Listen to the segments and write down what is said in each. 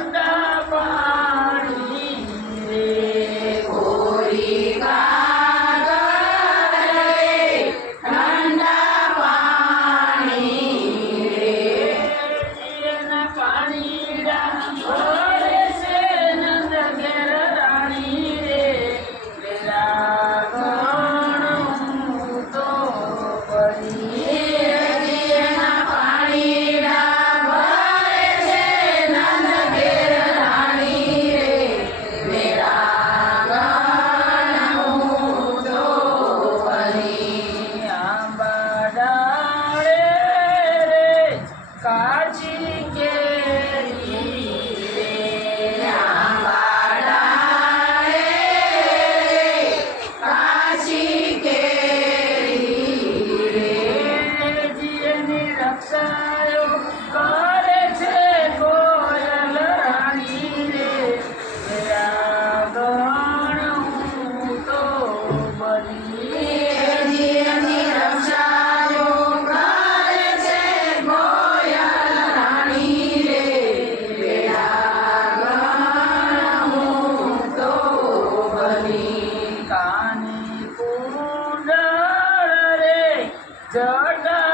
Banda! card Darling.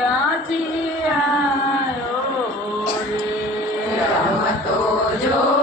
ક્યાંથી આવ્યો રે. રમતો જોગી